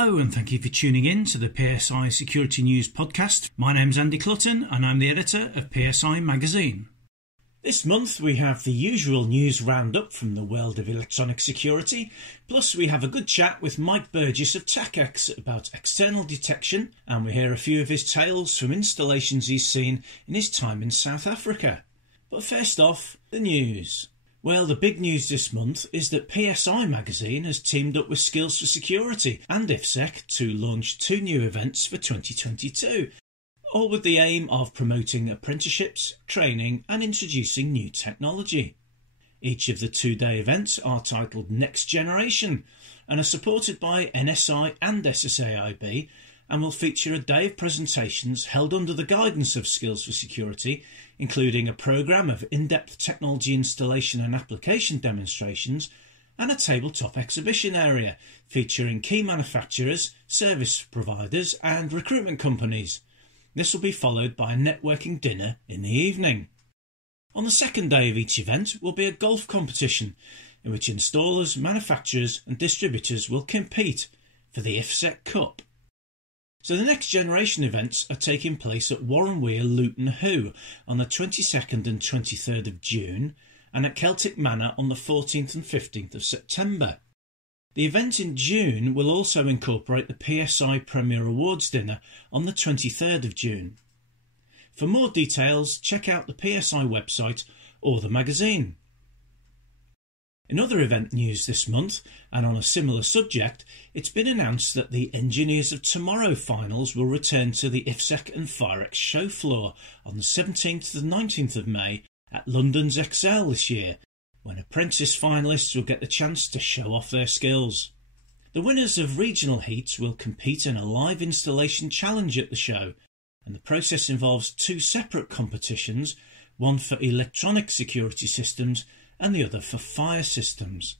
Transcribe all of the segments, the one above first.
Hello and thank you for tuning in to the PSI Security News podcast. My name's Andy Clutton and I'm the editor of PSI magazine. This month we have the usual news roundup from the world of electronic security, plus we have a good chat with Mike Burgess of Takex about external detection, and we hear a few of his tales from installations he's seen in his time in South Africa. But first off, the news. Well, the big news this month is that PSI magazine has teamed up with Skills for Security and IFSEC to launch 2 new events for 2022, all with the aim of promoting apprenticeships, training and introducing new technology. Each of the 2-day events are titled Next Generation and are supported by NSI and SSAIB, and will feature a day of presentations held under the guidance of Skills for Security, including a programme of in-depth technology installation and application demonstrations, and a tabletop exhibition area featuring key manufacturers, service providers and recruitment companies. This will be followed by a networking dinner in the evening. On the second day of each event will be a golf competition in which installers, manufacturers and distributors will compete for the IFSEC Cup. So the Next Generation events are taking place at Warren Weir Luton Hoo on the 22nd and 23rd of June and at Celtic Manor on the 14th and 15th of September. The event in June will also incorporate the PSI Premier Awards dinner on the 23rd of June. For more details, check out the PSI website or the magazine. In other event news this month, and on a similar subject, it's been announced that the Engineers of Tomorrow finals will return to the IFSEC and Firex show floor on the 17th to the 19th of May at London's Excel this year, when apprentice finalists will get the chance to show off their skills. The winners of regional heats will compete in a live installation challenge at the show, and the process involves 2 separate competitions, one for electronic security systems and the other for fire systems.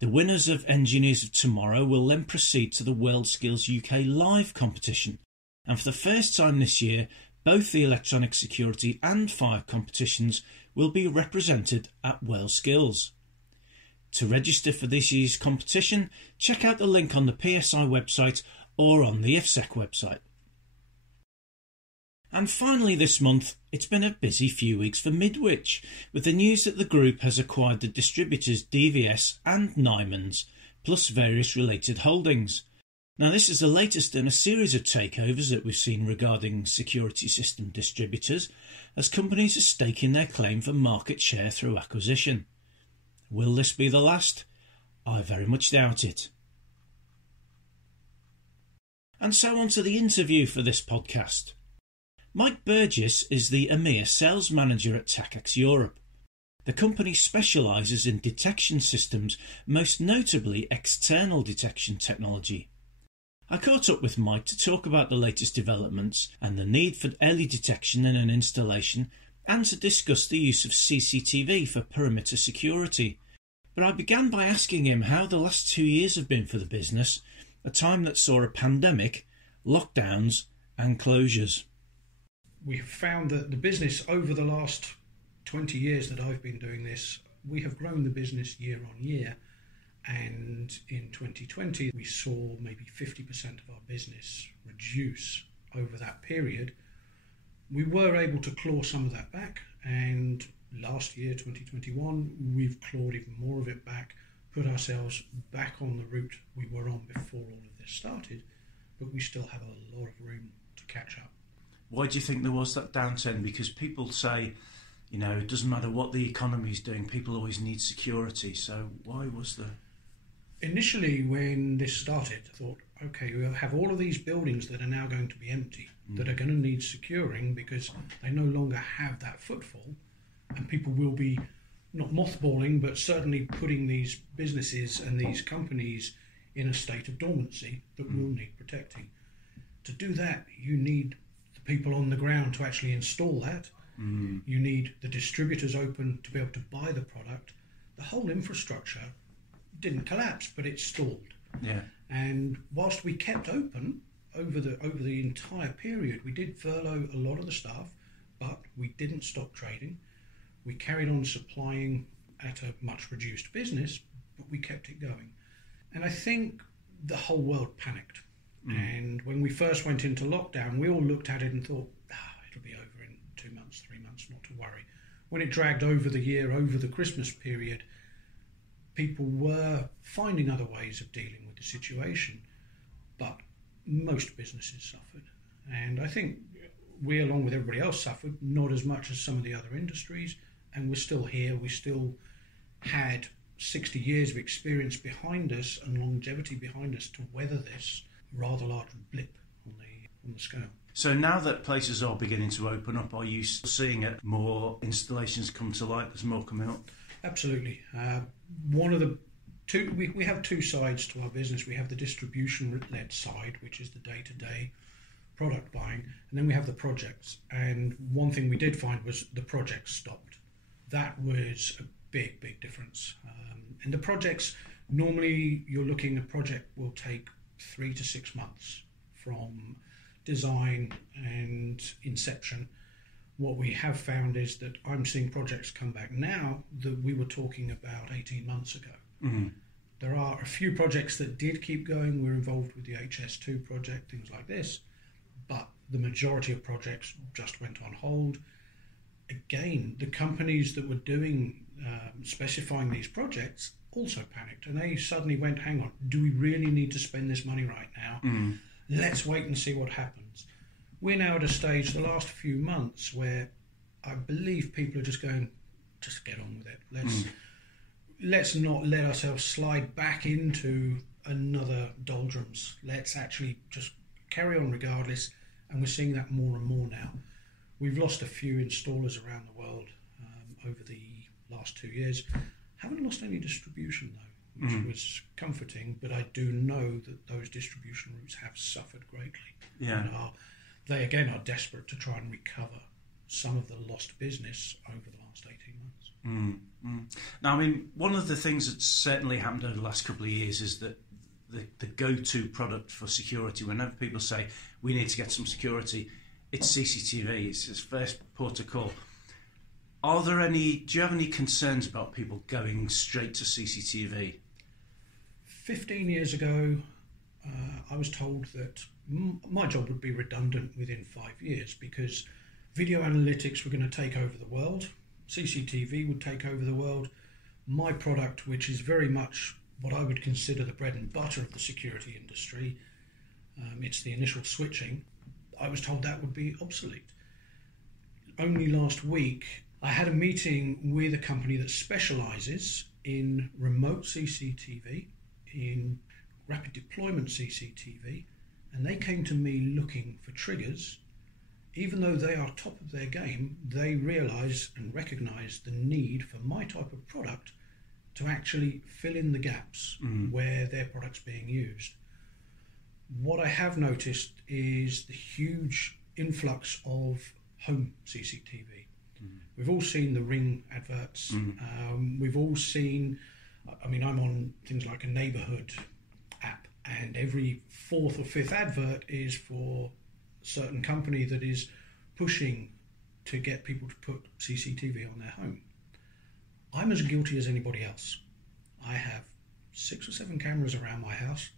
The winners of Engineers of Tomorrow will then proceed to the World Skills UK Live competition, and for the first time this year, both the electronic security and fire competitions will be represented at World Skills. To register for this year's competition, check out the link on the PSI website or on the IFSEC website. And finally this month, it's been a busy few weeks for Midwich, with the news that the group has acquired the distributors DVS and Nymans, plus various related holdings. Now this is the latest in a series of takeovers that we've seen regarding security system distributors, as companies are staking their claim for market share through acquisition. Will this be the last? I very much doubt it. And so on to the interview for this podcast. Mike Burgess is the EMEA sales manager at Takex Europe. The company specialises in detection systems, most notably external detection technology. I caught up with Mike to talk about the latest developments and the need for early detection in an installation, and to discuss the use of CCTV for perimeter security. But I began by asking him how the last 2 years have been for the business, a time that saw a pandemic, lockdowns and closures. We have found that the business over the last 20 years that I've been doing this, we have grown the business year on year, and in 2020 we saw maybe 50% of our business reduce over that period. We were able to claw some of that back, and last year 2021 we've clawed even more of it back, put ourselves back on the route we were on before all of this started, but we still have a lot of room to catch up. Why do you think there was that downturn? Because people say, you know, it doesn't matter what the economy is doing, people always need security. So why was there? Initially, when this started, I thought, okay, we'll have all of these buildings that are now going to be empty, that are going to need securing because they no longer have that footfall, and people will be not mothballing, but certainly putting these businesses and these companies in a state of dormancy that will need protecting. To do that, you need people on the ground to actually install that. You need the distributors open to be able to buy the product. The whole infrastructure didn't collapse, but it stalled. Yeah. And whilst we kept open over the entire period, we did furlough a lot of the staff, but we didn't stop trading. We carried on supplying at a much reduced business, but we kept it going. And I think the whole world panicked. And when we first went into lockdown, we all looked at it and thought, it'll be over in 2 months, 3 months, not to worry. When it dragged over the year, over the Christmas period, people were finding other ways of dealing with the situation, but most businesses suffered. And I think we, along with everybody else, suffered, not as much as some of the other industries, and we're still here. We still had 60 years of experience behind us and longevity behind us to weather this rather large blip on the scale. So now that places are beginning to open up, are you seeing more installations come to light? There's more coming up? Absolutely. One of the two, we have two sides to our business. We have the distribution-led side, which is the day-to-day product buying, and then we have the projects. And one thing we did find was the projects stopped. That was a big, big difference. And the projects, normally you're looking, a project will take 3 to 6 months from design and inception. What we have found is that I'm seeing projects come back now that we were talking about 18 months ago. Mm-hmm. There are a few projects that did keep going. We're involved with the HS2 project, things like this, but the majority of projects just went on hold. Again, the companies that were doing specifying these projects also panicked, and they suddenly went, hang on, do we really need to spend this money right now? Let's wait and see what happens. We're now at a stage, the last few months, where I believe people are just going, just get on with it. Let's not let ourselves slide back into another doldrums. Let's actually just carry on regardless, and we're seeing that more and more now. We've lost a few installers around the world over the last 2 years. Haven't lost any distribution though, which was comforting, but I do know that those distribution routes have suffered greatly. Yeah. And they again are desperate to try and recover some of the lost business over the last 18 months. Now, I mean, one of the things that's certainly happened over the last couple of years is that the go-to product for security, whenever people say we need to get some security, it's CCTV. It's its first port of call. Do you have any concerns about people going straight to CCTV? 15 years ago, I was told that my job would be redundant within 5 years because video analytics were going to take over the world. CCTV would take over the world. My product, which is very much what I would consider the bread and butter of the security industry, it's the initial switching, I was told that would be obsolete. Only last week, I had a meeting with a company that specialises in remote CCTV, in rapid deployment CCTV, and they came to me looking for triggers. Even though they are top of their game, they realise and recognise the need for my type of product to actually fill in the gaps where their product's being used. What I have noticed is the huge influx of home CCTV. We've all seen the Ring adverts. We've all seen, I mean, I'm on things like a neighbourhood app, and every fourth or fifth advert is for a certain company that is pushing to get people to put CCTV on their home. I'm as guilty as anybody else. I have 6 or 7 cameras around my house,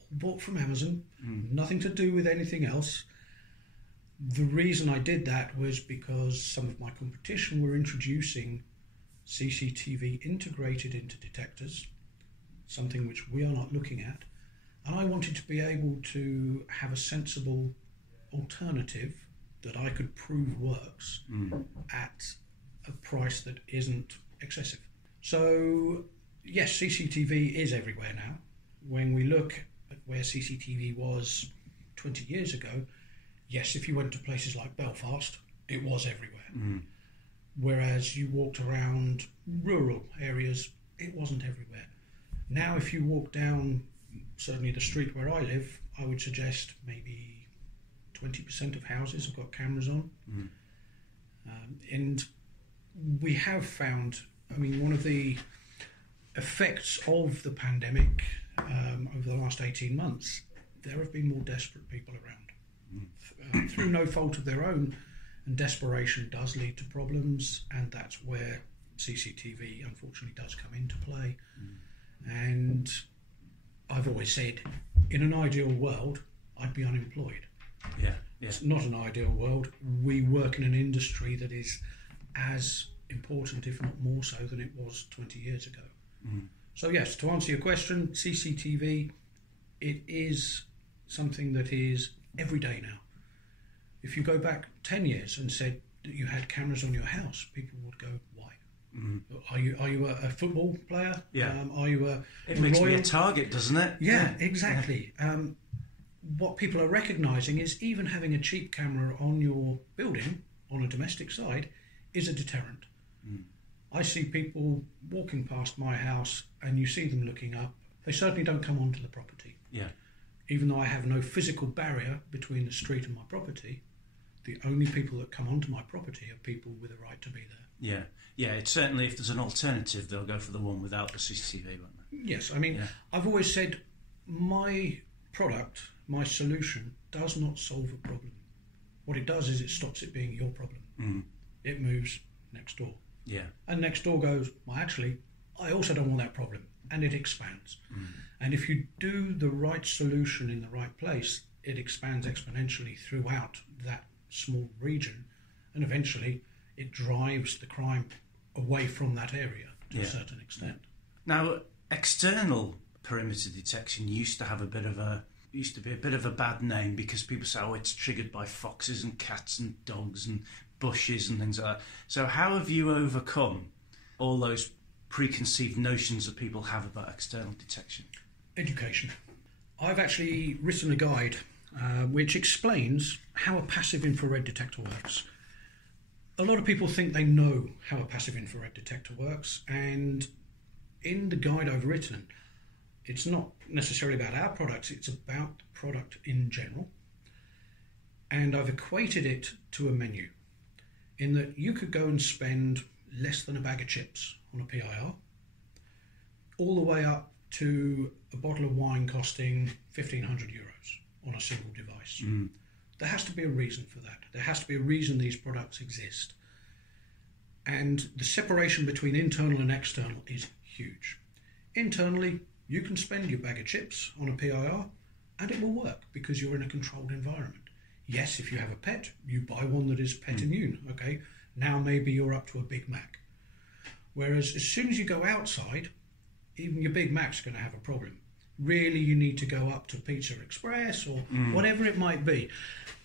all bought from Amazon, nothing to do with anything else. The reason I did that was because some of my competition were introducing CCTV integrated into detectors, something which we are not looking at, and I wanted to be able to have a sensible alternative that I could prove works at a price that isn't excessive. So yes, CCTV is everywhere now. When we look at where CCTV was 20 years ago, yes, if you went to places like Belfast, it was everywhere. Whereas you walked around rural areas, it wasn't everywhere. Now, if you walk down, certainly the street where I live, I would suggest maybe 20% of houses have got cameras on. And we have found, I mean, one of the effects of the pandemic over the last 18 months, there have been more desperate people around. Through no fault of their own, and desperation does lead to problems, and that's where CCTV unfortunately does come into play. And I've always said, in an ideal world, I'd be unemployed. Yeah. It's not an ideal world. We work in an industry that is as important, if not more so, than it was 20 years ago. So yes, to answer your question, CCTV, it is something that is every day now. If you go back 10 years and said that you had cameras on your house, people would go, why? Are you a football player? Yeah. Are you It makes me a target, doesn't it? Yeah, exactly. What people are recognising is even having a cheap camera on your building, on a domestic side, is a deterrent. I see people walking past my house and you see them looking up. They certainly don't come onto the property. Yeah. Even though I have no physical barrier between the street and my property, the only people that come onto my property are people with a right to be there. Yeah. It's certainly, if there's an alternative, they'll go for the one without the CCTV, won't they? Yes, I mean, I've always said my product, my solution, does not solve a problem. What it does is it stops it being your problem. It moves next door. Yeah. And next door goes, well, actually, I also don't want that problem. And it expands. And if you do the right solution in the right place, it expands exponentially throughout that small region. And eventually, it drives the crime away from that area to a certain extent. Now, external perimeter detection used to be a bit of a bad name because people say, oh, it's triggered by foxes and cats and dogs and bushes and things like that. So how have you overcome all those preconceived notions that people have about external detection? Education. I've actually written a guide which explains how a passive infrared detector works. A lot of people think they know how a passive infrared detector works, and in the guide I've written, it's not necessarily about our products, it's about the product in general. And I've equated it to a menu, in that you could go and spend less than a bag of chips on a PIR, all the way up to a bottle of wine costing 1,500 euros on a single device. There has to be a reason for that. There has to be a reason these products exist. And the separation between internal and external is huge. Internally, you can spend your bag of chips on a PIR and it will work because you're in a controlled environment. Yes, if you have a pet, you buy one that is pet immune, okay? Now maybe you're up to a Big Mac. Whereas as soon as you go outside, even your Big Mac's going to have a problem. Really, you need to go up to Pizza Express or whatever it might be.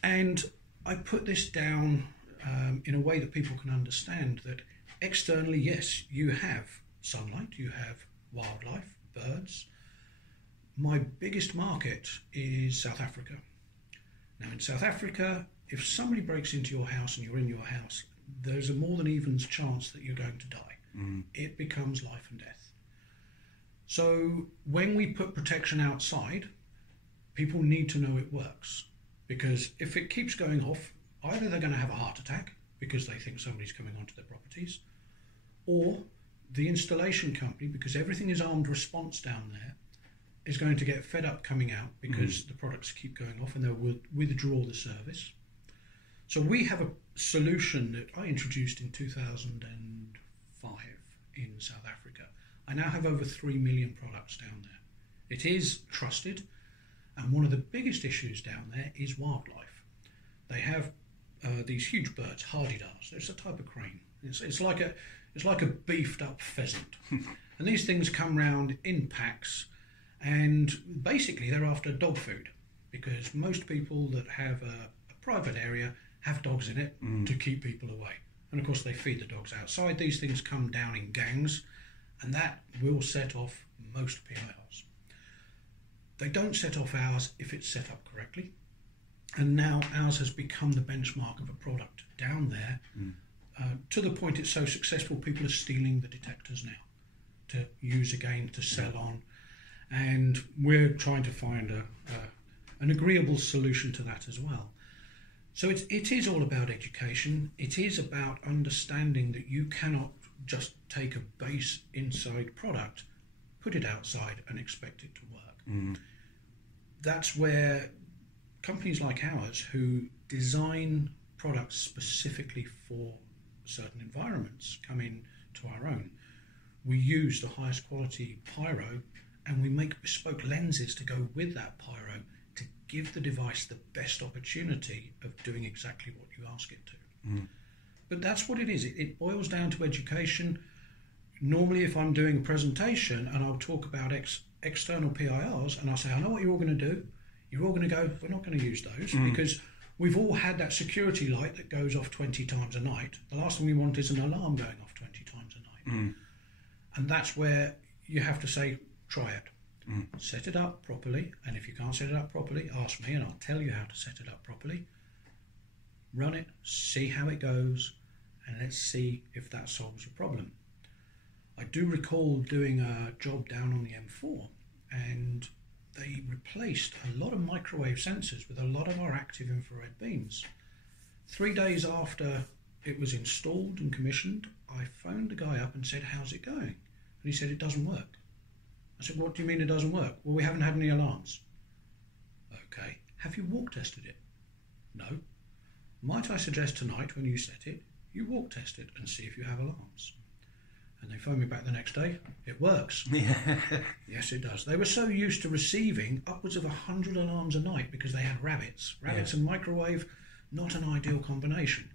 And I put this down in a way that people can understand that externally, yes, you have sunlight, you have wildlife, birds. My biggest market is South Africa. Now, in South Africa, if somebody breaks into your house and you're in your house, there's a more than even chance that you're going to die. It becomes life and death. So when we put protection outside, people need to know it works. Because if it keeps going off, either they're going to have a heart attack because they think somebody's coming onto their properties, or the installation company, because everything is armed response down there, is going to get fed up coming out because the products keep going off and they'll withdraw the service. So we have a solution that I introduced in 2005 in South Africa. I now have over 3 million products down there. It is trusted, and one of the biggest issues down there is wildlife. They have these huge birds, hardidars. It's a type of crane. It's like a beefed up pheasant. And these things come round in packs, and basically they're after dog food, because most people that have a private area have dogs in it to keep people away. And of course they feed the dogs outside. These things come down in gangs, and that will set off most PIRs. They don't set off ours if it's set up correctly. And now ours has become the benchmark of a product down there, to the point it's so successful people are stealing the detectors now to use again, to sell on. And we're trying to find an agreeable solution to that as well. So it is all about education. It is about understanding that you cannot just take a base inside product, put it outside and expect it to work. That's where companies like ours, who design products specifically for certain environments, come in to our own. We use the highest quality pyro and we make bespoke lenses to go with that pyro to give the device the best opportunity of doing exactly what you ask it to. But that's what it is. It boils down to education. Normally, if I'm doing a presentation and I'll talk about external PIRs, and I'll say, I know what you're all going to do. You're all going to go, we're not going to use those because we've all had that security light that goes off 20 times a night. The last thing we want is an alarm going off 20 times a night. And that's where you have to say, try it. Set it up properly, and if you can't set it up properly, ask me and I'll tell you how to set it up properly. Run it, see how it goes, and let's see if that solves a problem. I do recall doing a job down on the M4, and they replaced a lot of microwave sensors with a lot of our active infrared beams. 3 days after it was installed and commissioned, I phoned the guy up and said, how's it going? And he said, it doesn't work. I said, what do you mean it doesn't work? Well, we haven't had any alarms. Okay. Have you walk tested it? No. Might I suggest tonight when you set it, you walk test it and see if you have alarms? And they phoned me back the next day. It works. Yes, it does. They were so used to receiving upwards of 100 alarms a night because they had rabbits. Rabbits and microwave, not an ideal combination.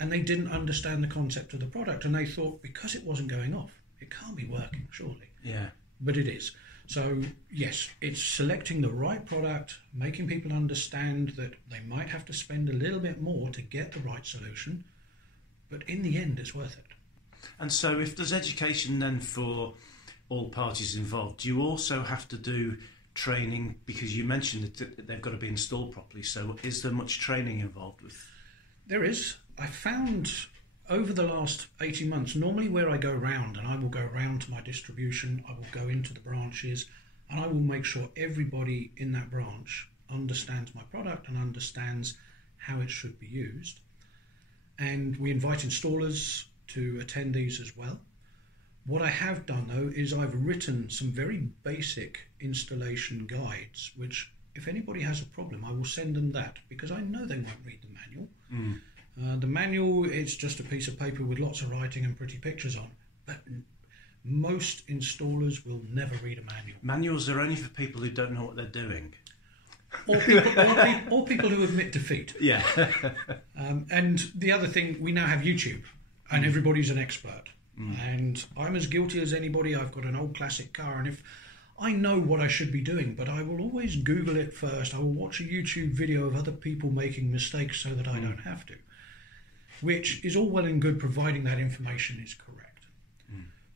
And they didn't understand the concept of the product, and they thought because it wasn't going off, it can't be working, surely. Yeah. But it is. So, yes, it's selecting the right product, making people understand that they might have to spend a little bit more to get the right solution, but in the end, it's worth it. And so if there's education then for all parties involved, do you also have to do training? Because you mentioned that they've got to be installed properly. So is there much training involved with? There is. I found over the last 18 months, normally where I go round, and I will go round to my distribution, I will go into the branches, and I will make sure everybody in that branch understands my product and understands how it should be used. And we invite installers to attend these as well. What I have done though is I've written some very basic installation guides, which if anybody has a problem I will send them that, because I know they won't read the manual. The manual, it's just a piece of paper with lots of writing and pretty pictures on, but most installers will never read a manual. Manuals are only for people who don't know what they're doing. Or people who admit defeat. Yeah. And the other thing, we now have YouTube, and everybody's an expert. And I'm as guilty as anybody. I've got an old classic car, and if I know what I should be doing, but I will always Google it first. I will watch a YouTube video of other people making mistakes so that I don't have to, which is all well and good providing that information is correct.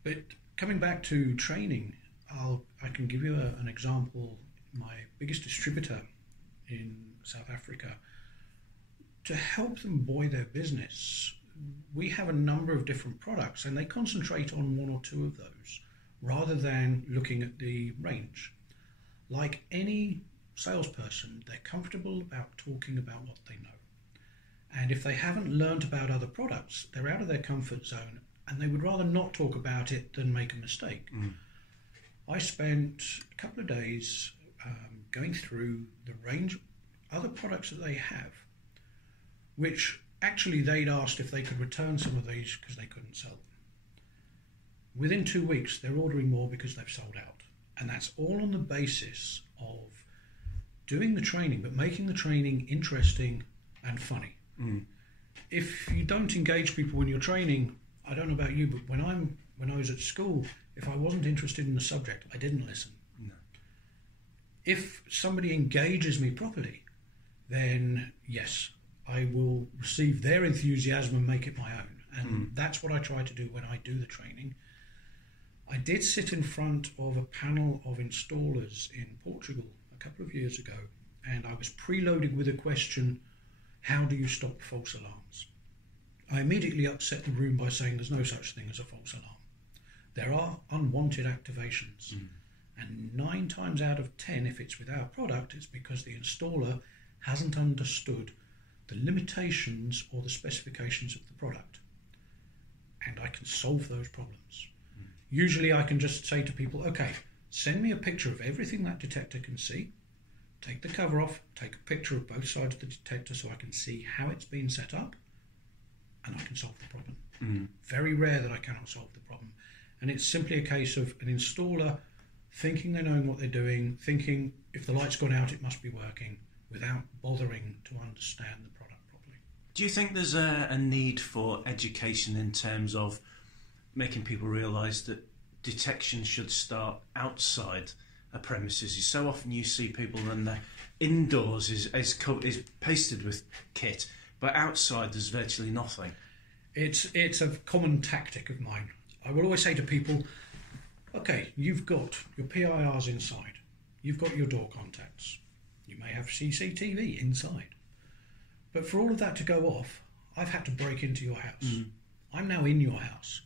But coming back to training, I can give you an example. My biggest distributor in South Africa, to help them buoy their business, we have a number of different products and they concentrate on one or two of those rather than looking at the range. Like any salesperson, they're comfortable about talking about what they know. And if they haven't learned about other products, they're out of their comfort zone and they would rather not talk about it than make a mistake. I spent a couple of days going through the range of other products that they have, which actually they'd asked if they could return some of these because they couldn't sell them. Within 2 weeks, they're ordering more because they've sold out. And that's all on the basis of doing the training, but making the training interesting and funny. If you don't engage people when you're training, I don't know about you, but when I was at school, if I wasn't interested in the subject, I didn't listen. If somebody engages me properly, then yes, I will receive their enthusiasm and make it my own. And that's what I try to do when I do the training. I did sit in front of a panel of installers in Portugal a couple of years ago, and I was preloaded with a question, how do you stop false alarms? I immediately upset the room by saying there's no such thing as a false alarm. There are unwanted activations. And 9 times out of 10, if it's with our product, it's because the installer hasn't understood the limitations or the specifications of the product. And I can solve those problems. Usually I can just say to people, okay, send me a picture of everything that detector can see, take the cover off, take a picture of both sides of the detector so I can see how it's been set up, and I can solve the problem. Very rare that I cannot solve the problem. And it's simply a case of an installer thinking they're knowing what they're doing, thinking if the light's gone out it must be working, without bothering to understand the product properly. Do you think there's a need for education in terms of making people realise that detection should start outside a premises? So often you see people when they're indoors is pasted with kit, but outside there's virtually nothing. It's a common tactic of mine. I will always say to people, okay, you've got your PIRs inside, you've got your door contacts, you may have CCTV inside, but for all of that to go off, I've had to break into your house. I'm now in your house.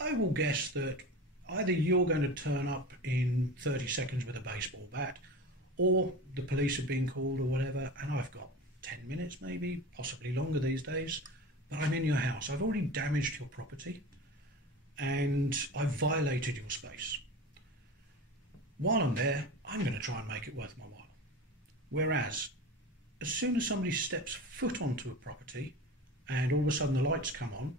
I will guess that either you're going to turn up in 30 seconds with a baseball bat, or the police have been called or whatever, and I've got 10 minutes maybe, possibly longer these days, but I'm in your house. I've already damaged your property and I've violated your space. While I'm there, I'm going to try and make it worth my while. Whereas, as soon as somebody steps foot onto a property and all of a sudden the lights come on,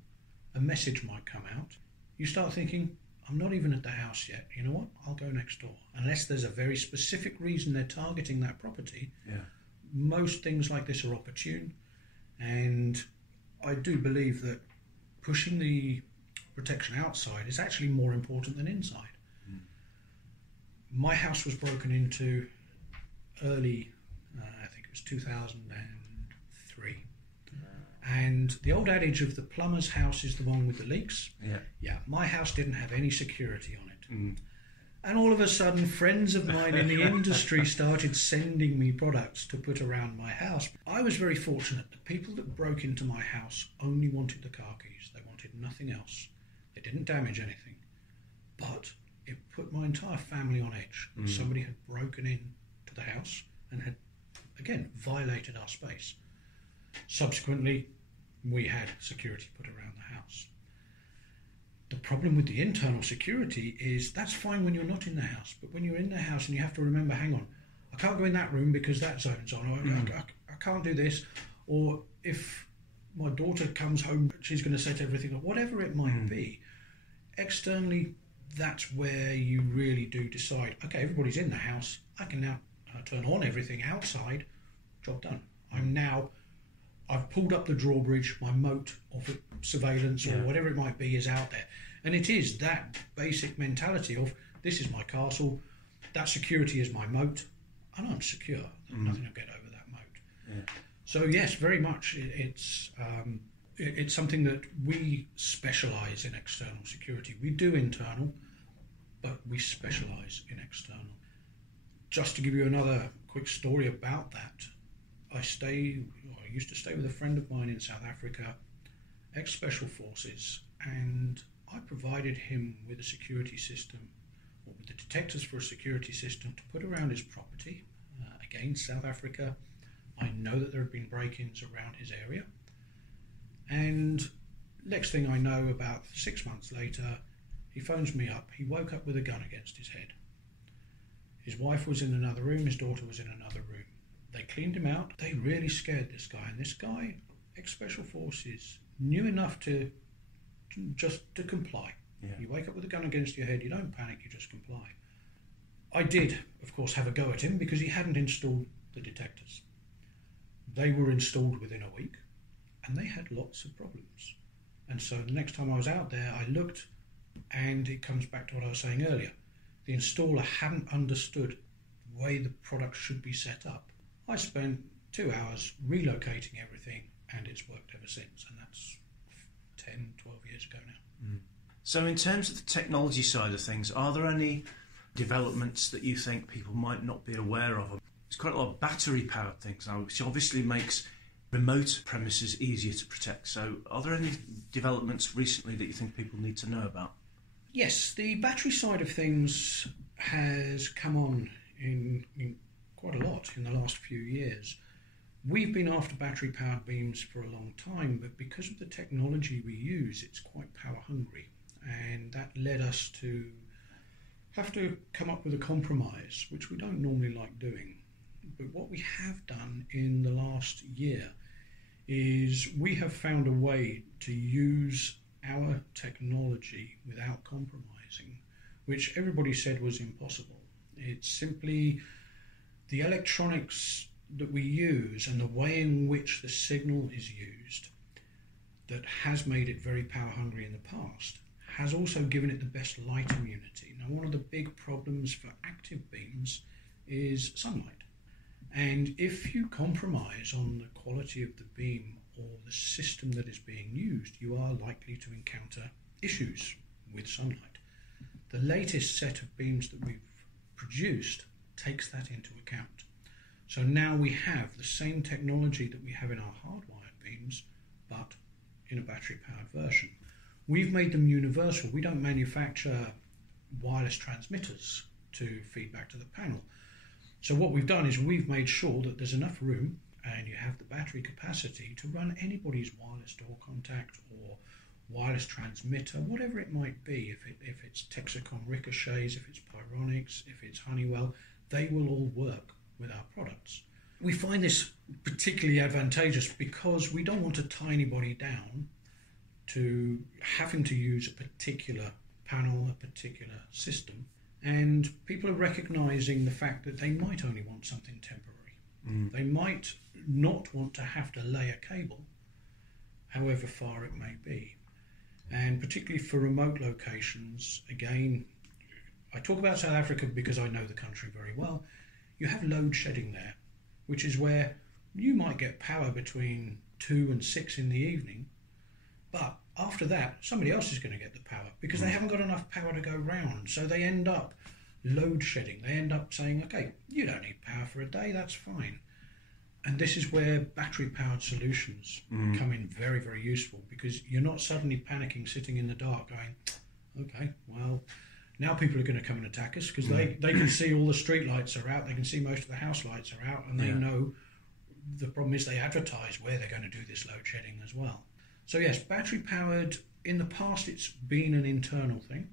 a message might come out, you start thinking, I'm not even at the house yet. You know what? I'll go next door. Unless there's a very specific reason they're targeting that property. Yeah. Most things like this are opportune, and I do believe that pushing the protection outside is actually more important than inside. My house was broken into early, I think it was 2003. And the old adage of the plumber's house is the one with the leaks. Yeah, my house didn't have any security on it. And all of a sudden, friends of mine in the industry started sending me products to put around my house. I was very fortunate. The people that broke into my house only wanted the car keys. They wanted nothing else. They didn't damage anything. But it put my entire family on edge. Somebody had broken into the house and had, again, violated our space. Subsequently, we had security put around the house. The problem with the internal security is that's fine when you're not in the house, but when you're in the house and you have to remember, hang on, I can't go in that room because that zone's on, or I can't do this, or if my daughter comes home, she's going to set everything up, whatever it might be. Externally, that's where you really do decide, okay, everybody's in the house, I can now turn on everything outside, job done. I've pulled up the drawbridge, my moat of surveillance or whatever it might be is out there. And it is that basic mentality of, this is my castle, that security is my moat, and I'm secure. There's nothing will get over that moat. So yes, very much it's something that we specialise in external security. We do internal, but we specialise in external. Just to give you another quick story about that, I used to stay with a friend of mine in South Africa, ex-Special Forces, and I provided him with a security system, or with the detectors for a security system to put around his property. Again, South Africa, I know that there have been break-ins around his area, and next thing I know, about 6 months later, he phones me up. He woke up with a gun against his head. His wife was in another room, his daughter was in another room. They cleaned him out. They really scared this guy. And this guy, ex-Special Forces, knew enough to comply. You wake up with a gun against your head, you don't panic, you just comply. I did, of course, have a go at him because he hadn't installed the detectors. They were installed within a week, and they had lots of problems. And so the next time I was out there, I looked, and it comes back to what I was saying earlier. The installer hadn't understood the way the product should be set up. I spent 2 hours relocating everything, and it's worked ever since, and that's 10, 12 years ago now. So in terms of the technology side of things, are there any developments that you think people might not be aware of? There's quite a lot of battery-powered things now, which obviously makes remote premises easier to protect. So are there any developments recently that you think people need to know about? Yes, the battery side of things has come on in quite a lot in the last few years. We've been after battery-powered beams for a long time, but because of the technology we use, it's quite power-hungry, and that led us to have to come up with a compromise, which we don't normally like doing. But what we have done in the last year is we have found a way to use our technology without compromising, which everybody said was impossible. It's simply the electronics that we use and the way in which the signal is used that has made it very power hungry in the past, has also given it the best light immunity. Now, one of the big problems for active beams is sunlight. And if you compromise on the quality of the beam or the system that is being used, you are likely to encounter issues with sunlight. The latest set of beams that we've produced takes that into account. So now we have the same technology that we have in our hardwired beams, but in a battery-powered version. We've made them universal. We don't manufacture wireless transmitters to feed back to the panel. So what we've done is we've made sure that there's enough room and you have the battery capacity to run anybody's wireless door contact or wireless transmitter, whatever it might be. If it's Texacom ricochets, if it's Pyronics, if it's Honeywell, they will all work with our products. We find this particularly advantageous because we don't want to tie anybody down to having to use a particular panel, a particular system, and people are recognising the fact that they might only want something temporary. They might not want to have to lay a cable, however far it may be. And particularly for remote locations, again, I talk about South Africa because I know the country very well. You have load shedding there, which is where you might get power between 2 and 6 in the evening, but after that, somebody else is going to get the power because they haven't got enough power to go round. So they end up load shedding. They end up saying, okay, you don't need power for a day, that's fine. And this is where battery-powered solutions come in very, very useful, because you're not suddenly panicking, sitting in the dark going, okay, well, now people are going to come and attack us because they can see all the street lights are out, they can see most of the house lights are out, and they know the problem is they advertise where they're going to do this load shedding as well. So yes, battery-powered, in the past it's been an internal thing.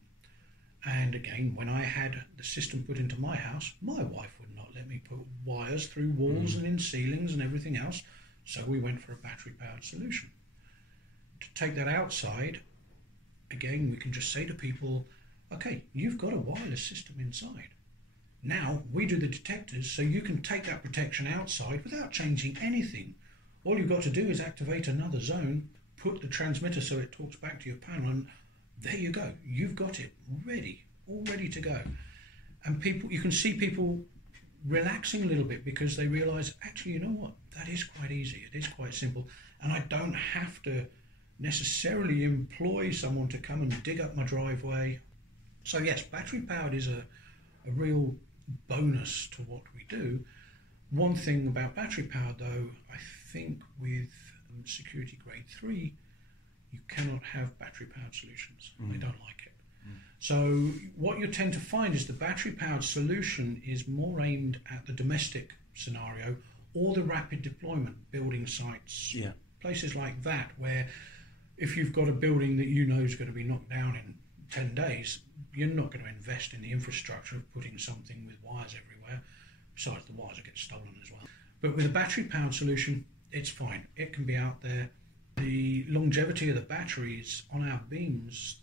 And again, when I had the system put into my house, my wife would not let me put wires through walls and in ceilings and everything else. So we went for a battery-powered solution. To take that outside, again, we can just say to people, okay, you've got a wireless system inside. Now we do the detectors, so you can take that protection outside without changing anything. All you've got to do is activate another zone, put the transmitter so it talks back to your panel, and there you go. You've got it ready, all ready to go. And people, you can see people relaxing a little bit because they realise, actually, you know what? That is quite easy. It is quite simple. And I don't have to necessarily employ someone to come and dig up my driveway. So yes, battery-powered is a real bonus to what we do. One thing about battery-powered, though, I think with security grade 3, you cannot have battery-powered solutions. They don't like it. So what you tend to find is the battery-powered solution is more aimed at the domestic scenario or the rapid deployment building sites, places like that, where if you've got a building that you know is going to be knocked down in 10 days, you're not going to invest in the infrastructure of putting something with wires everywhere. Besides, the wires will get stolen as well. But with a battery-powered solution, it's fine. It can be out there. The longevity of the batteries on our beams,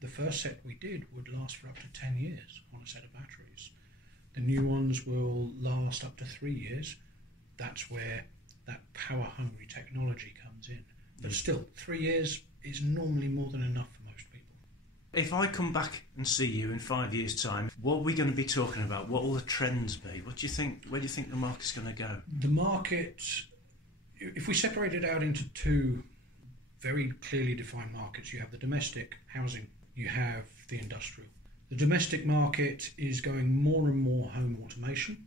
the first set we did would last for up to 10 years on a set of batteries. The new ones will last up to 3 years. That's where that power-hungry technology comes in. But still, 3 years is normally more than enough for most people. If I come back and see you in 5 years' time, what are we going to be talking about? What will the trends be? What do you think? Where do you think the market's going to go? The market, if we separate it out into two very clearly defined markets, you have the domestic housing, you have the industrial. The domestic market is going more and more home automation,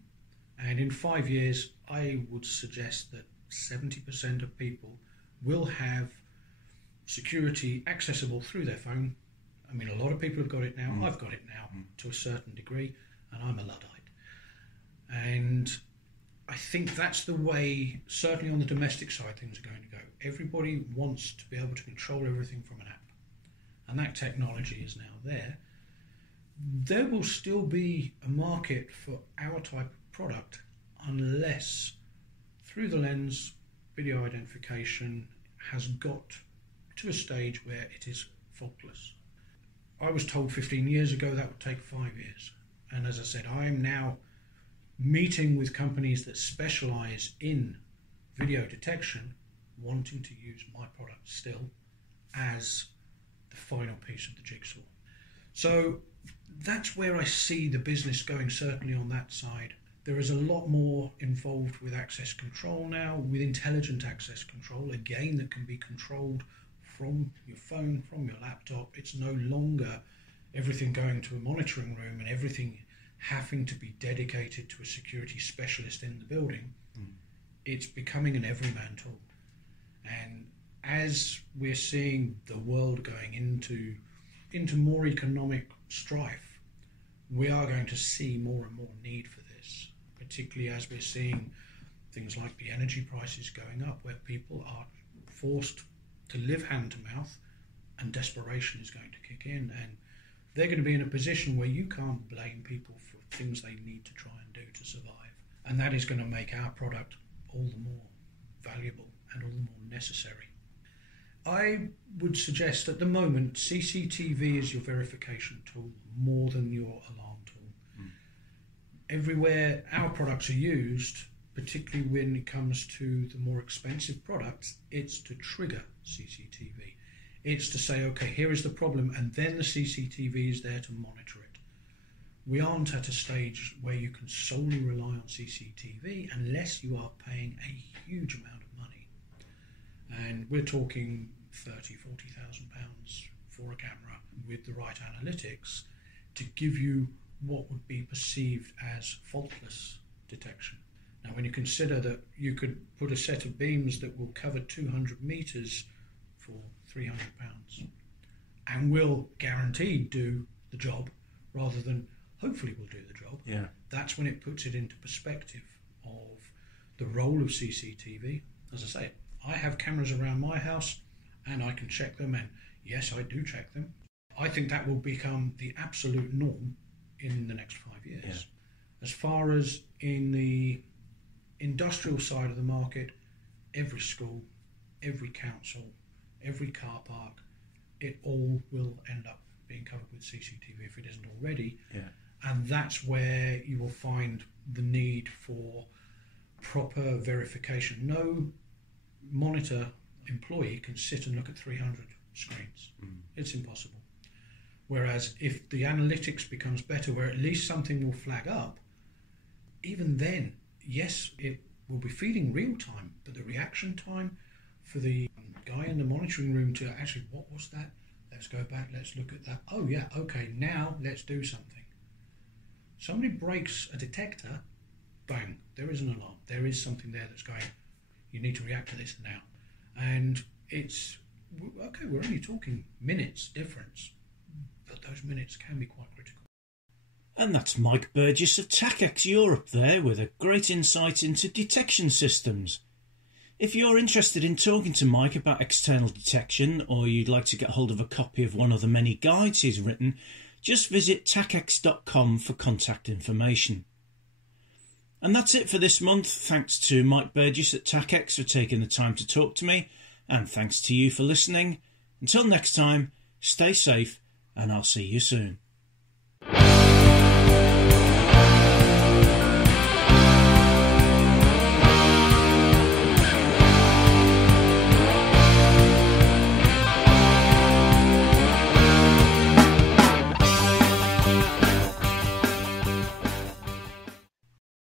and in 5 years I would suggest that 70% of people will have security accessible through their phone. I mean, a lot of people have got it now. I've got it now to a certain degree, and I'm a Luddite. And I think that's the way, certainly on the domestic side, things are going to go. Everybody wants to be able to control everything from an app, and that technology is now there. There will still be a market for our type of product unless, through the lens, video identification has got to a stage where it is faultless. I was told 15 years ago that would take 5 years. And as I said, I'm now meeting with companies that specialise in video detection, wanting to use my product still as the final piece of the jigsaw. So that's where I see the business going, certainly on that side. There is a lot more involved with access control now, with intelligent access control, again, that can be controlled from your phone, from your laptop. It's no longer everything going to a monitoring room and everything having to be dedicated to a security specialist in the building. It's becoming an everyman tool. And as we're seeing the world going into more economic strife, we are going to see more and more need for this, particularly as we're seeing things like the energy prices going up, where people are forced to live hand to mouth and desperation is going to kick in, and they're going to be in a position where you can't blame people for things they need to try and do to survive. And that is going to make our product all the more valuable and all the more necessary. I would suggest at the moment CCTV is your verification tool more than your alarm tool. Everywhere our products are used, particularly when it comes to the more expensive products, it's to trigger CCTV. It's to say, okay, here is the problem, and then the CCTV is there to monitor it. We aren't at a stage where you can solely rely on CCTV unless you are paying a huge amount of money. And we're talking £30,000, £40,000 for a camera with the right analytics to give you what would be perceived as faultless detection. Now, when you consider that you could put a set of beams that will cover 200 metres for £300 and will guaranteed do the job rather than hopefully will do the job, that's when it puts it into perspective of the role of CCTV. As I say, I have cameras around my house and I can check them, and yes, I do check them. I think that will become the absolute norm in the next 5 years. Yeah. As far as in the industrial side of the market, every school, every council, every car park, it all will end up being covered with CCTV if it isn't already. Yeah. And that's where you will find the need for proper verification. No monitor employee can sit and look at 300 screens. It's impossible. Whereas if the analytics becomes better, where at least something will flag up, even then, yes, it will be feeding real time, but the reaction time for the guy in the monitoring room to actually, what was that? Let's go back, let's look at that. Oh yeah, okay, now let's do something. Somebody breaks a detector, bang, there is an alarm. There is something there that's going, you need to react to this now. And it's, okay, we're only talking minutes difference, but those minutes can be quite critical. And that's Mike Burgess of Takex Europe there with a great insight into detection systems. If you're interested in talking to Mike about external detection, or you'd like to get hold of a copy of one of the many guides he's written, just visit takex.com for contact information. And that's it for this month. Thanks to Mike Burgess at Takex for taking the time to talk to me, and thanks to you for listening. Until next time, stay safe, and I'll see you soon.